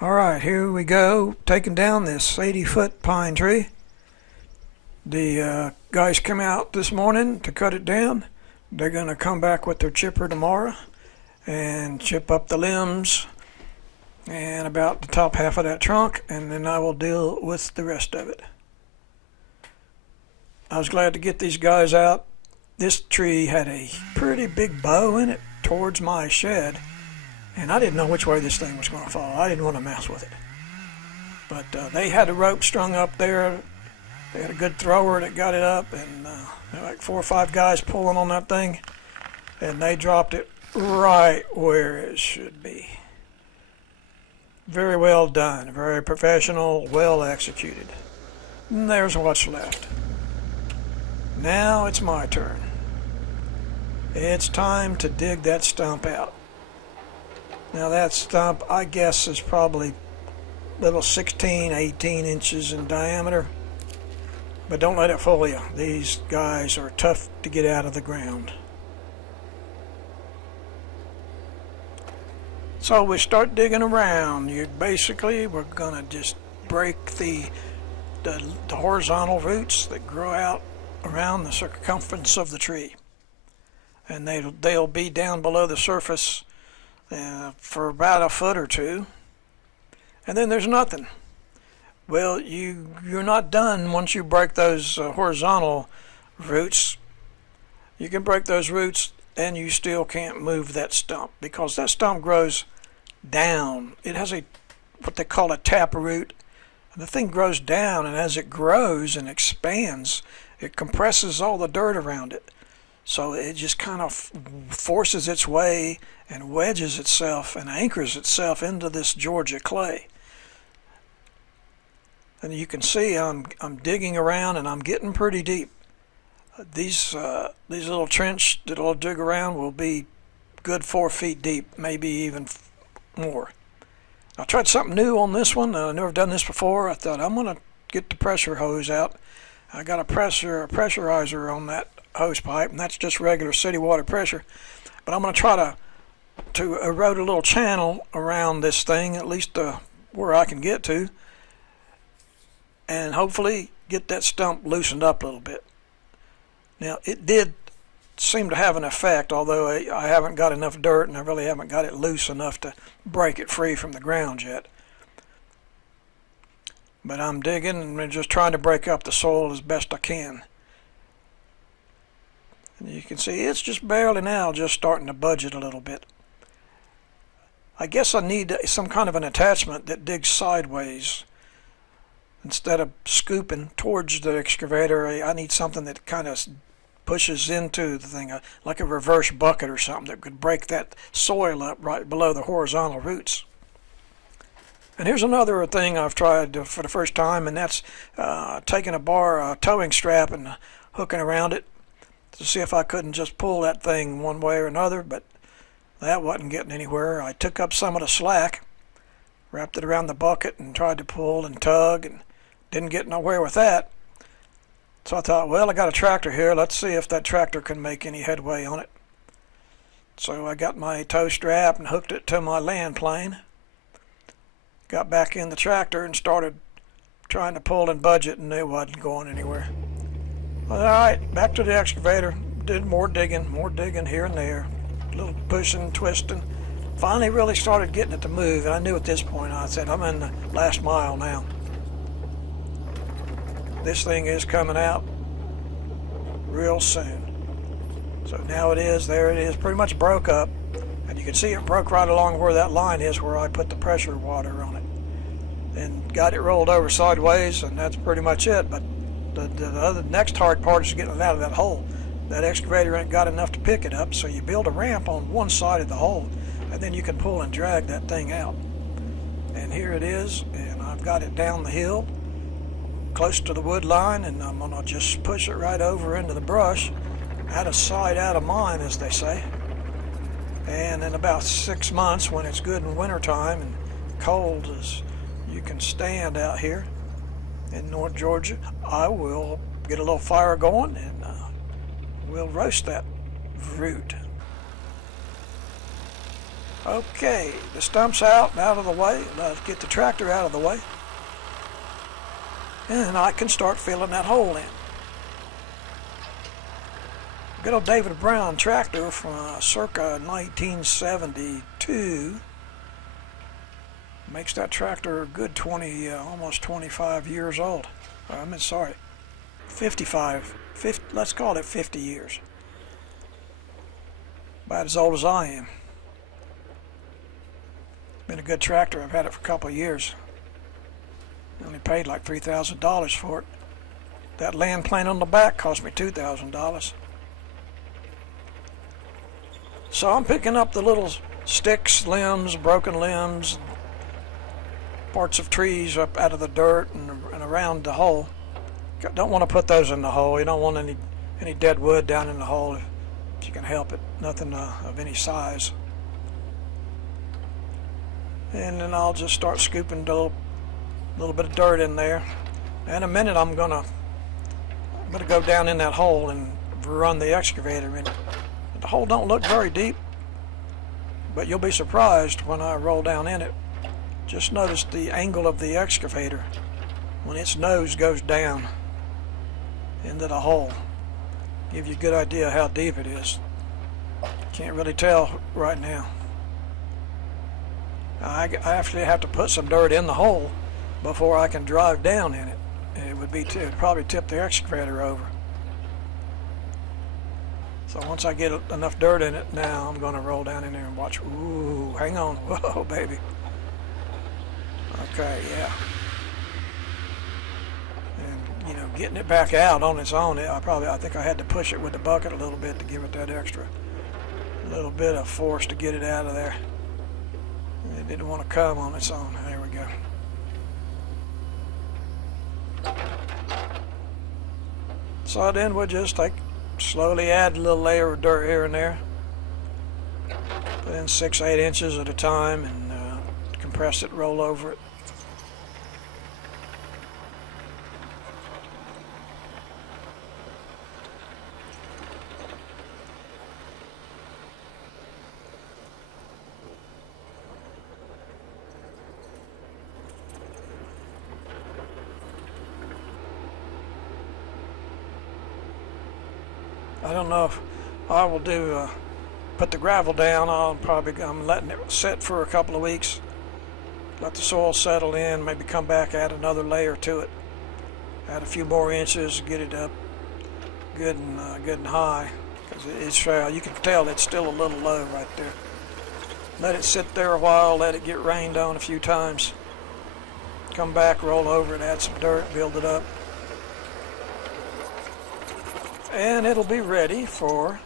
Alright, here we go, taking down this 80-foot pine tree. The guys come out this morning to cut it down. They're going to come back with their chipper tomorrow and chip up the limbs and about the top half of that trunk, and then I will deal with the rest of it. I was glad to get these guys out. This tree had a pretty big bow in it towards my shed, and I didn't know which way this thing was going to fall. I didn't want to mess with it. But they had a rope strung up there. They had a good thrower that got it up, and there were like 4 or 5 guys pulling on that thing, and they dropped it right where it should be. Very well done, very professional, well executed. And there's what's left. Now it's my turn. It's time to dig that stump out. Now that stump, I guess, is probably little 16, 18 inches in diameter. But don't let it fool you. These guys are tough to get out of the ground. So we start digging around. We're going to just break the horizontal roots that grow out around the circumference of the tree. And they'll be down below the surface for about a foot or two. And then there's nothing. Well, you're not done once you break those horizontal roots. You can break those roots and you still can't move that stump because that stump grows down. It has what they call a taproot. The thing grows down, and as it grows and expands, it compresses all the dirt around it. So it just kind of forces its way and wedges itself and anchors itself into this Georgia clay. And you can see I'm digging around, and I'm getting pretty deep. These little trench that I'll dig around will be good 4 feet deep, maybe even more. I tried something new on this one. I've never done this before. I thought I'm going to get the pressure hose out. I got a pressurizer on that hose pipe, and that's just regular city water pressure. But I'm going to try to erode a little channel around this thing, at least where I can get to, and hopefully get that stump loosened up a little bit. Now, it did seem to have an effect, although I haven't got enough dirt and I really haven't got it loose enough to break it free from the ground yet. But I'm digging and just trying to break up the soil as best I can. And you can see it's just barely now just starting to budge it a little bit. I guess I need some kind of an attachment that digs sideways. Instead of scooping towards the excavator, I need something that kind of pushes into the thing, like a reverse bucket or something that could break that soil up right below the horizontal roots. And here's another thing I've tried for the first time, and that's taking a towing strap and hooking around it to see if I couldn't just pull that thing one way or another, but that wasn't getting anywhere. I took up some of the slack, wrapped it around the bucket, and tried to pull and tug, and didn't get nowhere with that. So I thought, well, I got a tractor here. Let's see if that tractor can make any headway on it. So I got my tow strap and hooked it to my land plane. Got back in the tractor and started trying to pull and budge it, and it wasn't going anywhere. All right, back to the excavator. Did more digging here and there. A little pushing, twisting. Finally really started getting it to move, and I knew at this point, I said, I'm in the last mile now. This thing is coming out real soon. So now there it is, pretty much broke up. And you can see it broke right along where that line is where I put the pressure water on it. And got it rolled over sideways, and that's pretty much it. But the next hard part is getting it out of that hole. That excavator ain't got enough to pick it up, so you build a ramp on one side of the hole, and then you can pull and drag that thing out. And here it is, and I've got it down the hill, close to the wood line, and I'm going to just push it right over into the brush. Out of sight, out of mind, as they say. And in about 6 months, when it's good in wintertime and cold as you can stand out here in North Georgia, I will get a little fire going, and we'll roast that root. Okay, the stump's out of the way. Let's get the tractor out of the way. And I can start filling that hole in. Good old David Brown tractor from circa 1972. Makes that tractor a good 20, almost 25 years old. 55, 50, let's call it 50 years. About as old as I am. Been a good tractor. I've had it for a couple of years. Only paid like $3,000 for it. That land plane on the back cost me $2,000. So I'm picking up the little sticks, limbs, broken limbs, parts of trees up out of the dirt and around the hole. Don't want to put those in the hole. You don't want any dead wood down in the hole if you can help it. Nothing of any size. And then I'll just start scooping a little bit of dirt in there. In a minute I'm gonna go down in that hole and run the excavator in it. The hole don't look very deep, but you'll be surprised when I roll down in it. Just notice the angle of the excavator when its nose goes down into the hole. Give you a good idea how deep it is. Can't really tell right now. I actually have to put some dirt in the hole before I can drive down in it. It'd probably tip the excavator over. So once I get enough dirt in it, now I'm going to roll down in there and watch. Ooh, hang on. Whoa, baby. Okay, yeah. And, getting it back out on its own, I think I had to push it with the bucket a little bit to give it that extra little bit of force to get it out of there. It didn't want to come on its own. There we go. So then we'll just slowly add a little layer of dirt here and there. Put in 6-8 inches at a time and compress it, roll over it. I don't know if I will put the gravel down. I'm letting it sit for a couple of weeks. Let the soil settle in, maybe come back, add another layer to it. Add a few more inches, get it up good and high. Because you can tell it's still a little low right there. Let it sit there a while, let it get rained on a few times. Come back, roll over it, add some dirt, build it up. And it'll be ready for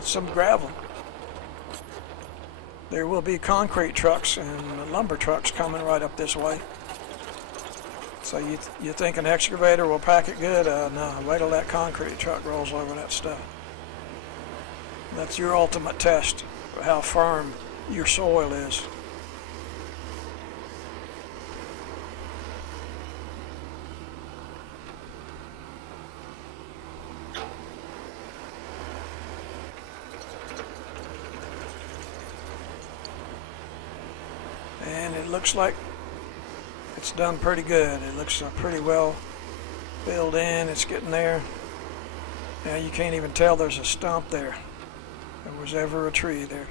some gravel. There will be concrete trucks and lumber trucks coming right up this way. So you think an excavator will pack it good? No, wait till that concrete truck rolls over that stuff. That's your ultimate test of how firm your soil is. And it looks like it's done pretty good. It looks pretty well filled in. It's getting there. Now you can't even tell there's a stump there. There was ever a tree there.